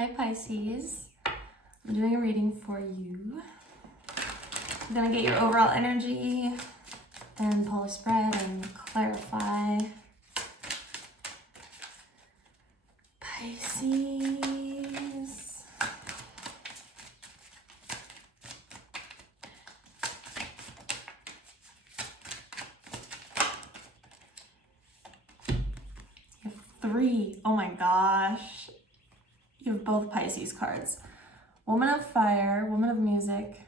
Hi Pisces, I'm doing a reading for you. I'm gonna get your overall energy, then pull a spread and clarify. Pisces. You have 3, oh my gosh. You have both Pisces cards. Woman of Fire, Woman of Music,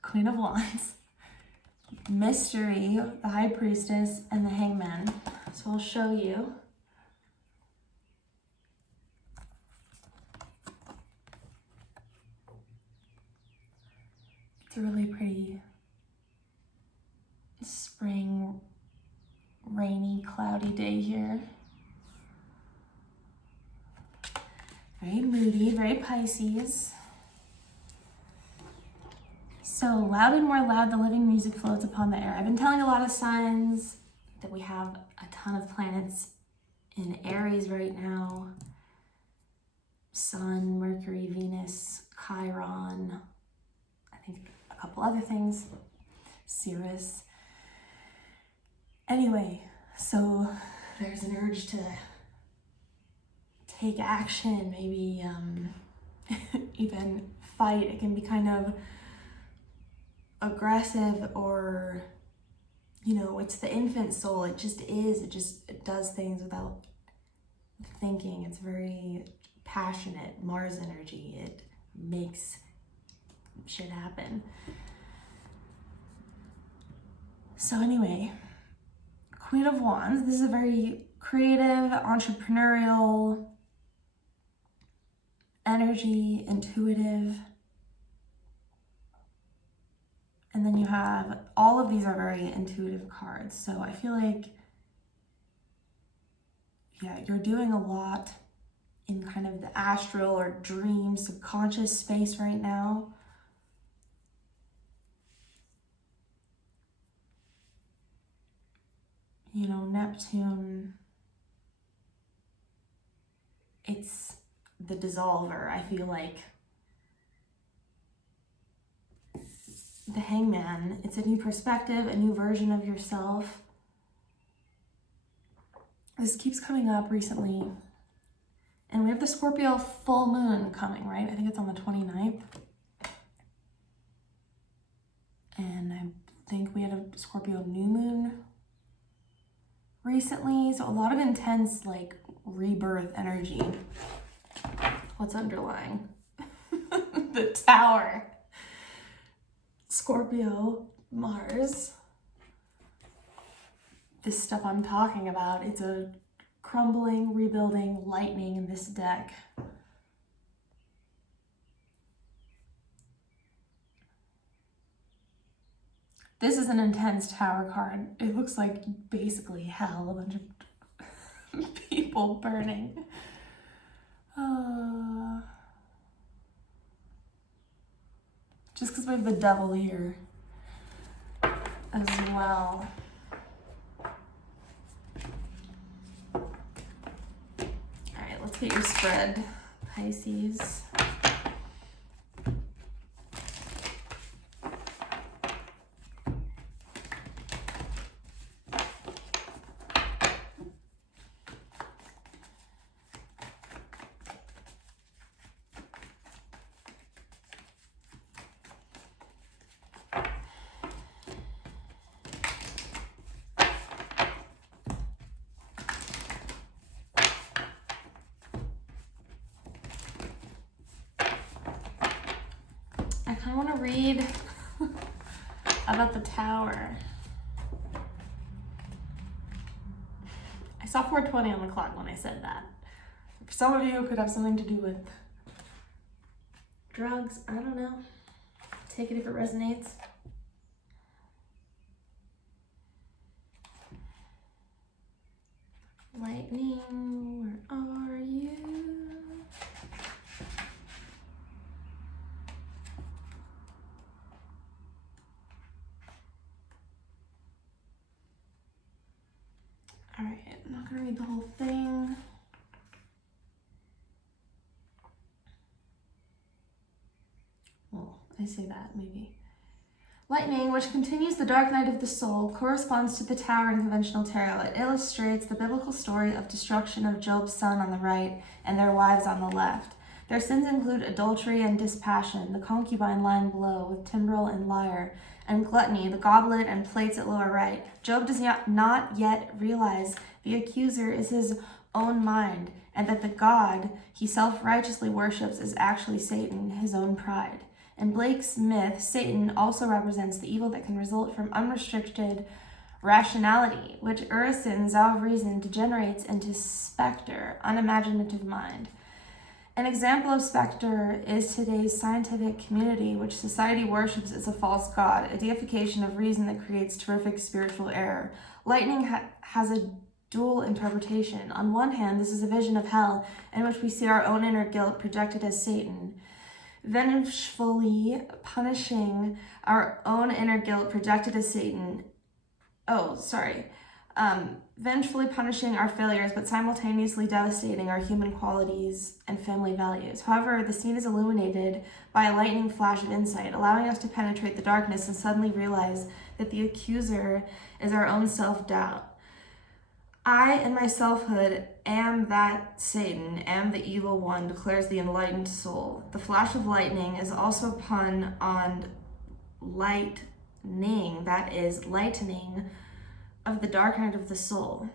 Queen of Wands, Mystery, the High Priestess, and the Hangman. So I'll show you. It's a really pretty spring, rainy, cloudy day here. Very moody, very Pisces. So loud and more loud, the living music floats upon the air. I've been telling a lot of signs that we have a ton of planets in Aries right now. Sun, Mercury, Venus, Chiron, I think a couple other things, Sirius. Anyway, so there's an urge to take action, maybe even fight. It can be kind of aggressive, or it's the infant soul. It just is. It does things without thinking. It's very passionate, Mars energy. It makes shit happen. So anyway, Queen of Wands. This is a very creative, entrepreneurial energy, intuitive. And then you have, all of these are very intuitive cards. So I feel like, yeah, you're doing a lot in kind of the astral or dream, subconscious space right now. Neptune, it's the dissolver, I feel like. The Hangman, it's a new perspective, a new version of yourself. This keeps coming up recently. And we have the Scorpio full moon coming, right? I think it's on the 29th. And I think we had a Scorpio new moon recently. So a lot of intense, like, rebirth energy. What's underlying? The Tower. Scorpio, Mars. This stuff I'm talking about, it's a crumbling, rebuilding, lightning in this deck. This is an intense Tower card. It looks like basically hell, a bunch of people burning. Just because we have the Devil here as well. All right, let's get your spread, Pisces. I want to read about the Tower. I saw 4:20 on the clock when I said that. For some of you, it could have something to do with drugs. I don't know. Take it if it resonates. Lightning, where are you? All right, I'm not gonna read the whole thing. I say that, maybe. Lightning, which continues the dark night of the soul, corresponds to the tower in conventional tarot. It illustrates the biblical story of destruction of Job's son on the right and their wives on the left. Their sins include adultery and dispassion, the concubine lying below with timbrel and lyre, and gluttony, the goblet and plates at lower right. Job does not yet realize the accuser is his own mind, and that the God he self-righteously worships is actually Satan, his own pride. In Blake's myth, Satan also represents the evil that can result from unrestricted rationality, which Urisen's Thou of Reason degenerates into specter, unimaginative mind. An example of specter is today's scientific community, which society worships as a false god, a deification of reason that creates terrific spiritual error. Lightning has a dual interpretation. On one hand, this is a vision of hell in which we see our own inner guilt projected as Satan, vengefully punishing our own inner guilt projected as Satan. Vengefully punishing our failures, but simultaneously devastating our human qualities and family values. However, the scene is illuminated by a lightning flash of insight, allowing us to penetrate the darkness and suddenly realize that the accuser is our own self-doubt. I, in my selfhood, am that Satan, am the evil one, declares the enlightened soul. The flash of lightning is also a pun on lightning, that is, lightening of the dark night of the soul.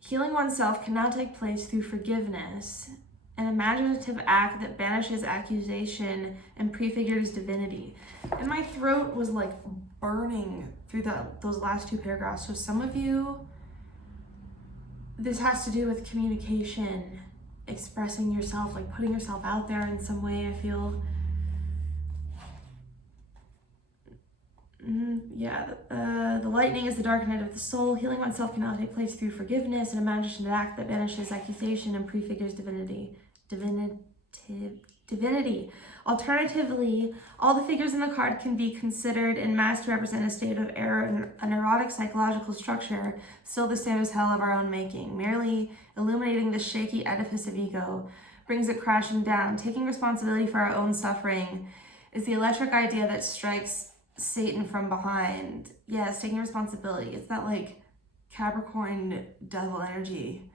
Healing oneself can now take place through forgiveness, an imaginative act that banishes accusation and prefigures divinity. And my throat was like burning through those last two paragraphs. So some of you, this has to do with communication, expressing yourself, like putting yourself out there in some way, I feel. The lightning is the dark night of the soul. Healing oneself can now take place through forgiveness, an imaginative act that banishes accusation and prefigures divinity. Alternatively, all the figures in the card can be considered in mass to represent a state of error and a neurotic psychological structure, still the same as hell of our own making. Merely illuminating the shaky edifice of ego brings it crashing down. Taking responsibility for our own suffering is the electric idea that strikes Satan from behind. Yes, taking responsibility. It's that like Capricorn devil energy.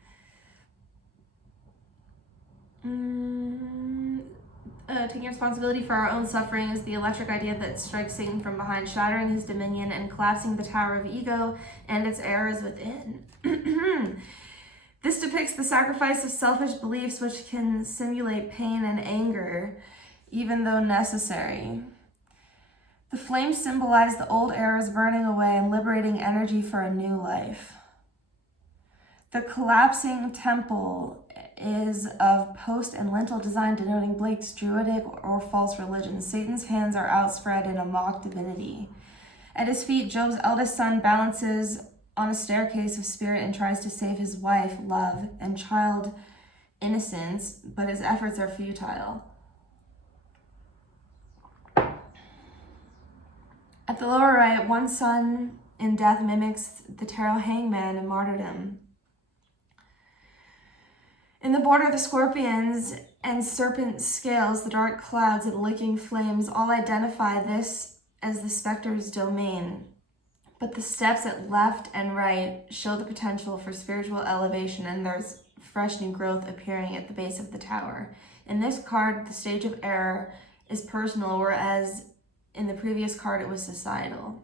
Taking responsibility for our own suffering is the electric idea that strikes Satan from behind, shattering his dominion and collapsing the tower of ego and its errors within. This depicts the sacrifice of selfish beliefs which can simulate pain and anger, even though necessary. The flames symbolize the old errors burning away and liberating energy for a new life. The collapsing temple is of post and lintel design, denoting Blake's druidic or false religion. Satan's hands are outspread in a mock divinity. At his feet, Job's eldest son balances on a staircase of spirit and tries to save his wife, love, and child innocence, but his efforts are futile. At the lower right, one son in death mimics the tarot hangman in martyrdom. In the border, the scorpions and serpent scales, the dark clouds and licking flames all identify this as the specter's domain. But the steps at left and right show the potential for spiritual elevation, and there's fresh new growth appearing at the base of the tower. In this card, the stage of error is personal, whereas in the previous card, it was societal.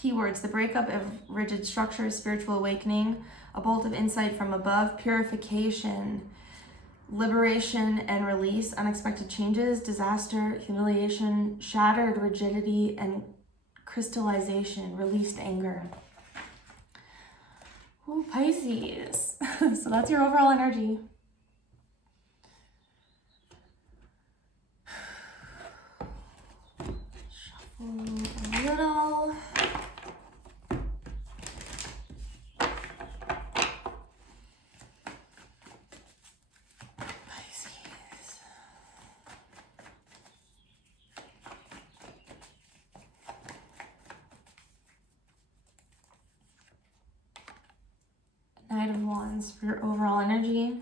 Keywords: the breakup of rigid structures, spiritual awakening, a bolt of insight from above, purification, liberation and release, unexpected changes, disaster, humiliation, shattered rigidity, and crystallization, released anger. Ooh, Pisces. So that's your overall energy. Shuffle a little. Knight of Wands for your overall energy.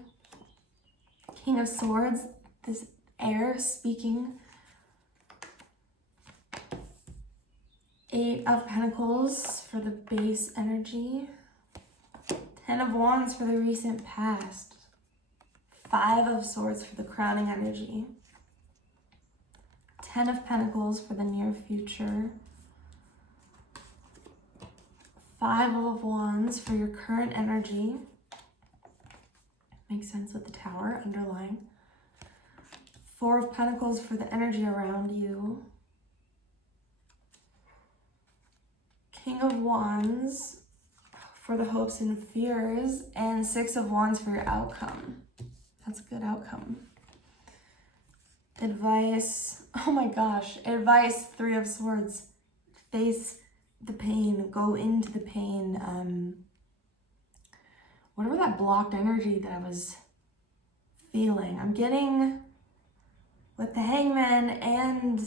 King of Swords, this air speaking 8 of Pentacles for the base energy. 10 of Wands for the recent past. 5 of Swords for the crowning energy. 10 of Pentacles for the near future. 5 of Wands for your current energy. Makes sense with the Tower underlying. 4 of Pentacles for the energy around you. King of Wands for the hopes and fears. And 6 of Wands for your outcome. That's a good outcome. Advice. Oh my gosh. Advice. 3 of Swords. Face the pain. Go into the pain. Whatever that blocked energy that I was feeling. I'm getting with the Hangman and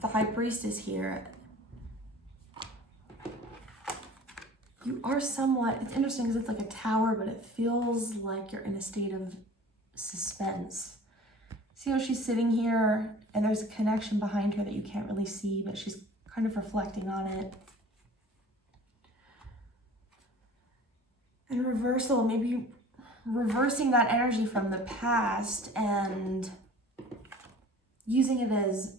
the High Priestess here. You are somewhat, it's interesting because it's like a tower, but it feels like you're in a state of suspense. See how she's sitting here and there's a connection behind her that you can't really see, but she's kind of reflecting on it. And reversal, maybe reversing that energy from the past and using it as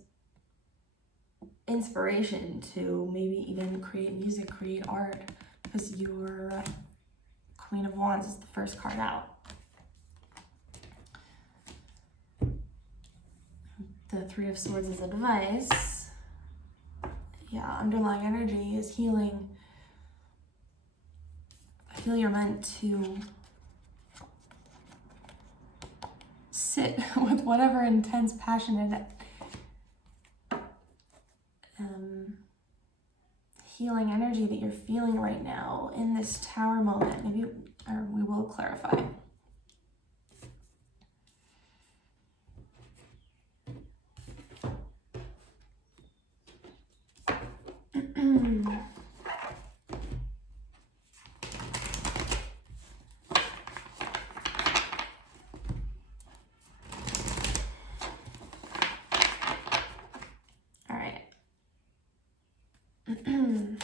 inspiration to maybe even create music, create art, because your Queen of Wands is the first card out. The 3 of Swords is advice. Yeah, underlying energy is healing. I feel you're meant to sit with whatever intense, passionate, healing energy that you're feeling right now in this Tower moment. Maybe, or we will clarify.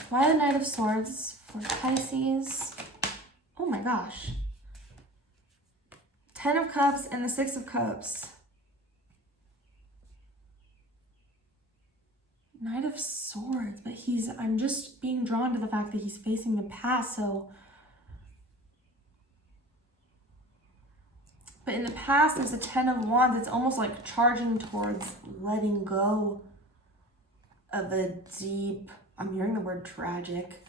Why the Knight of Swords for Pisces? Oh my gosh. 10 of Cups and the 6 of Cups. Knight of Swords, but I'm just being drawn to the fact that he's facing the past, so. But in the past, there's a 10 of Wands. It's almost like charging towards letting go of a deep, I'm hearing the word tragic,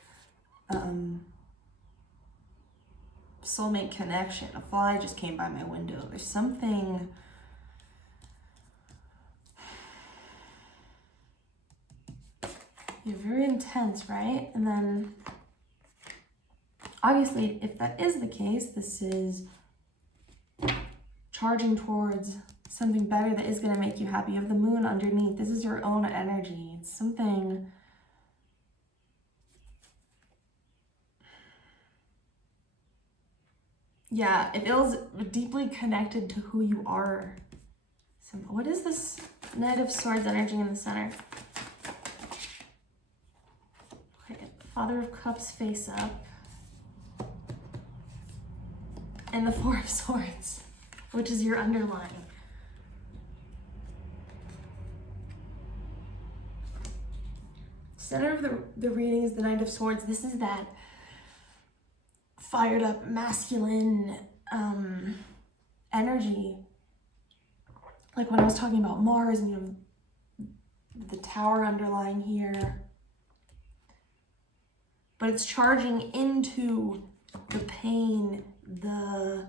soulmate connection. A fly just came by my window. There's something, you're very intense, right? And then obviously, if that is the case, this is charging towards something better that is going to make you happy. You have the moon underneath. This is your own energy. It's something. Yeah, it feels deeply connected to who you are. So what is this Knight of Swords energy in the center? Okay, Father of Cups face up. And the 4 of Swords, which is your underlying. Center of the reading is the Knight of Swords. This is that fired up masculine energy. Like when I was talking about Mars and you have the Tower underlying here. But it's charging into the pain, the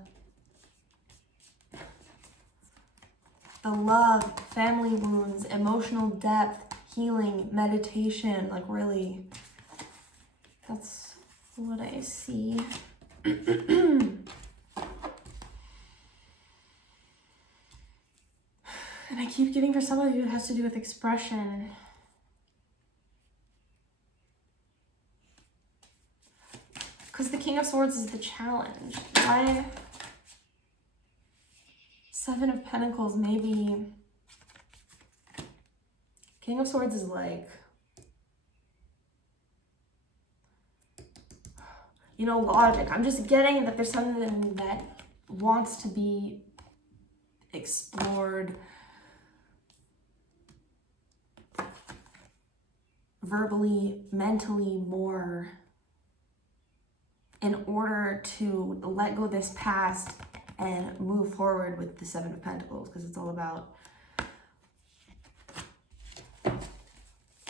love, family wounds, emotional depth, healing, meditation, like really, that's what I see. And I keep getting, for some of you, it has to do with expression. Because the King of Swords is the challenge. Why? 7 of Pentacles, maybe. King of Swords is like logic. I'm just getting that there's something that wants to be explored verbally, mentally more in order to let go of this past and move forward with the Seven of Pentacles, because it's all about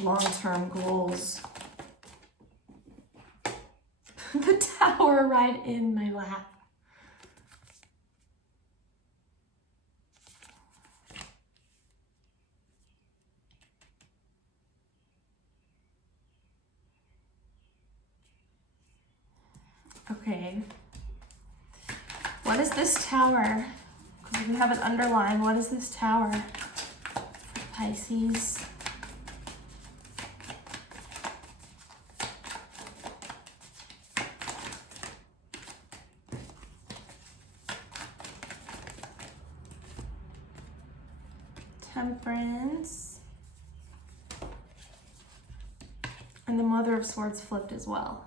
long-term goals. The Tower right in my lap. Okay. What is this Tower? Because we have it underlined. What is this Tower? Pisces. Temperance. And the Mother of Swords flipped as well.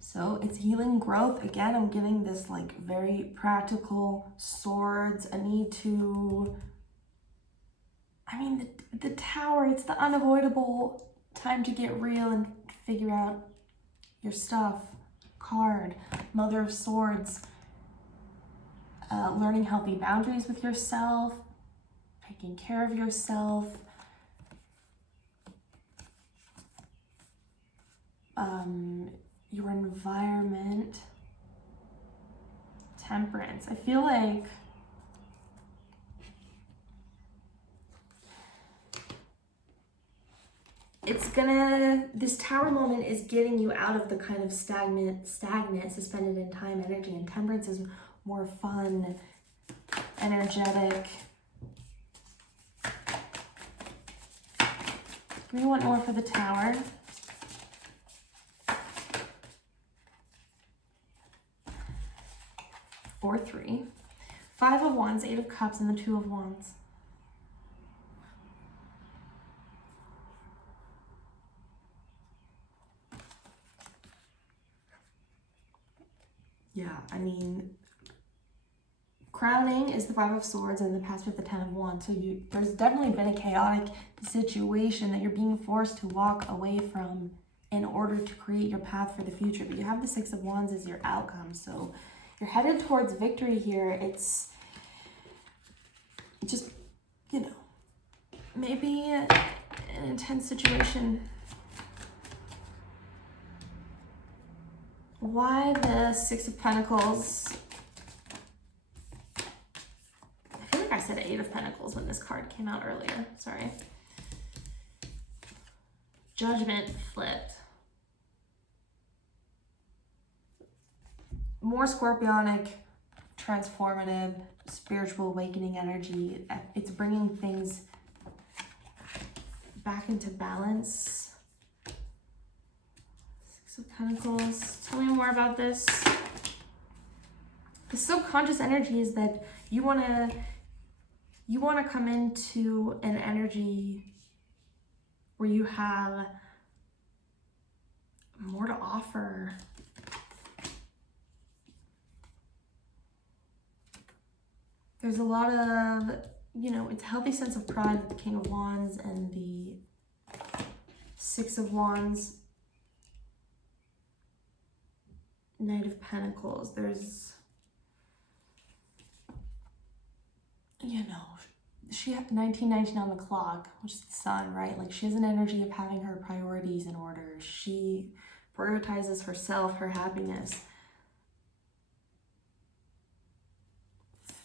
So it's healing growth. Again, I'm getting this like very practical swords. I need to, the Tower, it's the unavoidable time to get real and figure out your stuff. Card, Mother of Swords. Learning healthy boundaries with yourself, taking care of yourself. Your environment. Temperance. I feel like this Tower moment is getting you out of the kind of stagnant, suspended in time energy, and Temperance is more fun, energetic. We want more for the Tower. Or 3. 5 of Wands, 8 of Cups, and the 2 of Wands. Yeah, crowning is the 5 of Swords, and the past with the 10 of Wands. So there's definitely been a chaotic situation that you're being forced to walk away from in order to create your path for the future. But you have the 6 of Wands as your outcome. So you're headed towards victory here. It's just, maybe an intense situation. Why the 6 of Pentacles? I feel like I said 8 of Pentacles when this card came out earlier. Sorry. Judgment flipped. More scorpionic, transformative, spiritual awakening energy. It's bringing things back into balance. 6 of Pentacles. Tell me more about this. The subconscious energy is that you want to come into an energy where you have more to offer. There's a lot of, it's a healthy sense of pride with the King of Wands and the 6 of Wands. Knight of Pentacles. There's, she had 1919 on the clock, which is the sun, right? Like, she has an energy of having her priorities in order. She prioritizes herself, her happiness.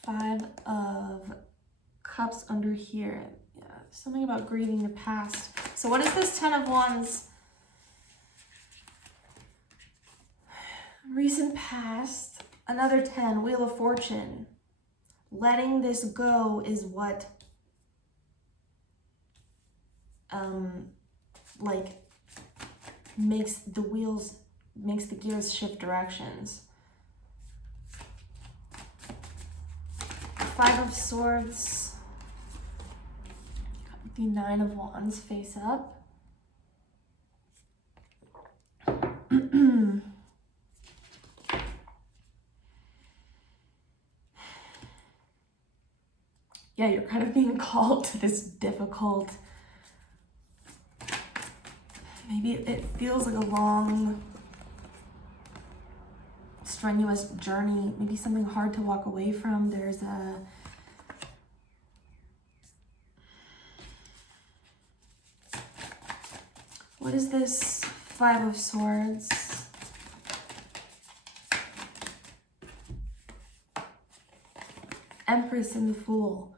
5 of Cups under here. Yeah, something about grieving the past. So what is this 10 of Wands? Recent past. Another 10. Wheel of Fortune. Letting this go is what makes the gears shift directions. 5 of Swords. The 9 of Wands face up. Yeah, you're kind of being called to this difficult, maybe it feels like a long, strenuous journey, maybe something hard to walk away from. There's a what is this? Five of Swords. Empress and the Fool.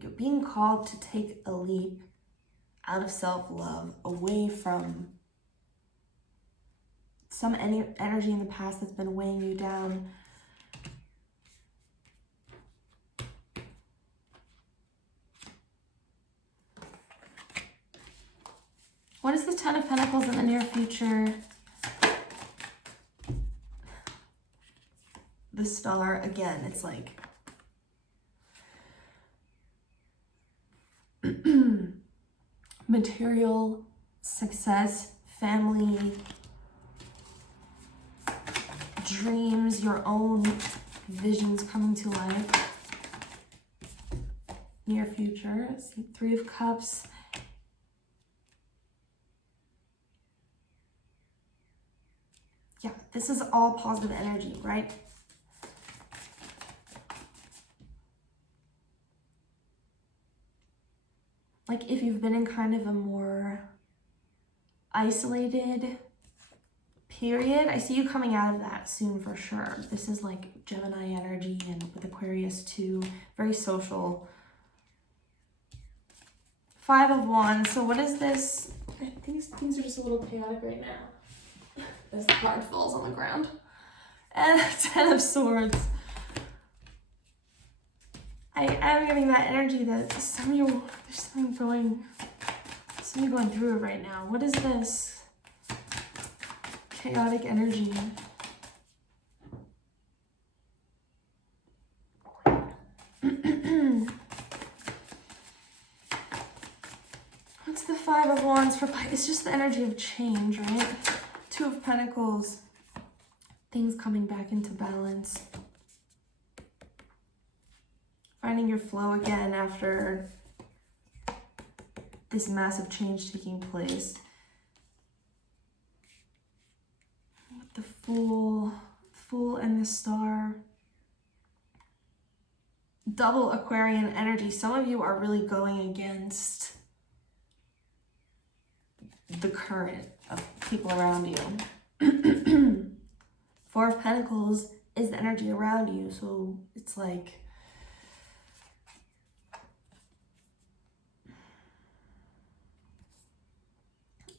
You're being called to take a leap out of self-love, away from some energy in the past that's been weighing you down. What is the Ten of Pentacles in the near future? The Star, again, it's like material, success, family, dreams, your own visions coming to life. Near future, see, Three of Cups. Yeah, this is all positive energy, right? Like if you've been in kind of a more isolated period, I see you coming out of that soon for sure. This is like Gemini energy, and with Aquarius too, very social. Five of Wands. So what is this? I think things are just a little chaotic right now as the card falls on the ground. And Ten of Swords. I am getting that energy that some of you, there's something going through it right now. What is this? Chaotic energy. What's the Five of Wands for Pisces? It's just the energy of change, right? Two of Pentacles. Things coming back into balance. Finding your flow again after this massive change taking place. With the Fool and the Star. Double Aquarian energy. Some of you are really going against the current of people around you. Four of Pentacles is the energy around you, so it's like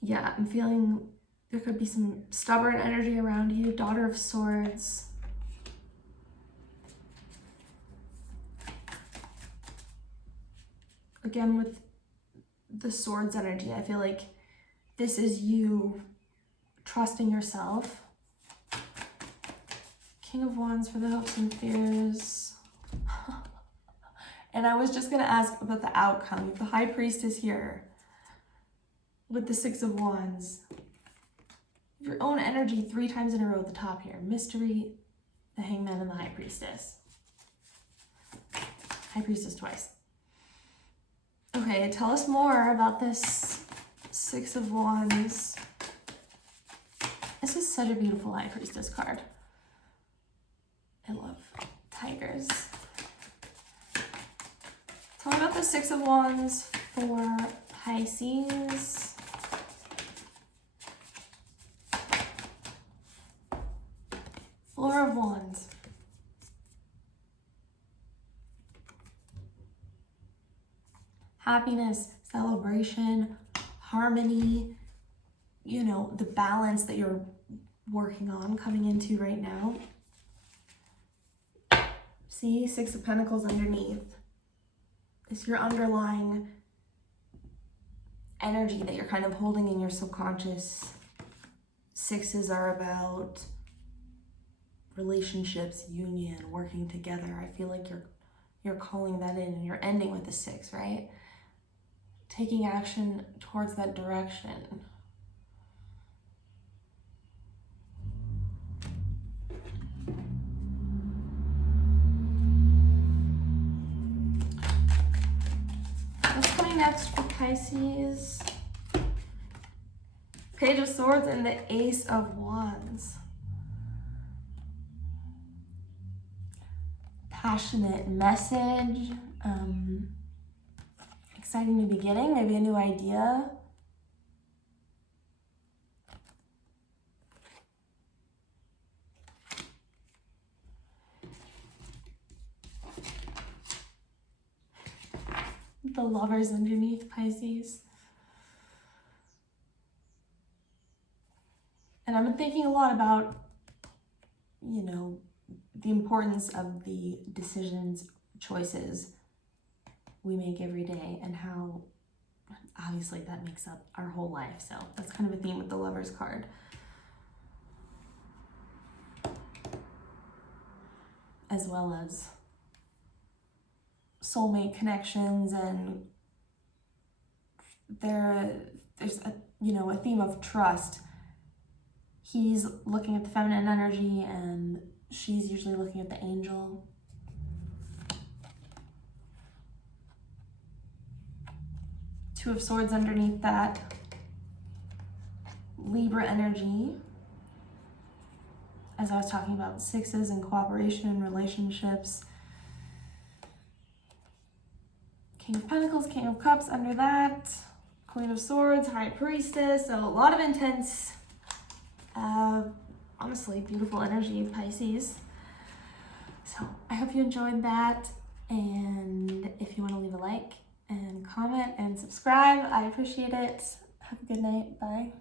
yeah, I'm feeling there could be some stubborn energy around you. Daughter of Swords. Again, with the Swords energy, I feel like this is you trusting yourself. King of Wands for the hopes and fears. And I was just going to ask about the outcome. The High Priestess here with the Six of Wands. Your own energy 3 times in a row at the top here. Mystery, the Hangman, and the High Priestess. High Priestess twice. Okay, tell us more about this Six of Wands. This is such a beautiful High Priestess card. I love tigers. Tell me about the Six of Wands for Pisces. Four of Wands. Happiness, celebration, harmony, you know, the balance that you're working on, coming into right now. See, Six of Pentacles underneath. It's your underlying energy that you're kind of holding in your subconscious. Sixes are about relationships, union, working together. I feel like you're calling that in, and you're ending with the 6, right? Taking action towards that direction. next for Pisces? Page of Swords and the Ace of Wands. Passionate message, exciting new beginning, maybe a new idea. The Lovers underneath, Pisces. And I've been thinking a lot about, you know, the importance of the decisions, choices we make every day, and how obviously that makes up our whole life. So that's kind of a theme with the Lovers card. As well as soulmate connections, and there's a, you know, a theme of trust. He's looking at the feminine energy and she's usually looking at the angel. Two of Swords underneath that. Libra energy. As I was talking about sixes and cooperation in relationships. King of Pentacles, King of Cups under that. Queen of Swords, High Priestess. So a lot of intense, honestly, beautiful energy, Pisces. So I hope you enjoyed that. And if you want to leave a like and comment and subscribe, I appreciate it. Have a good night. Bye.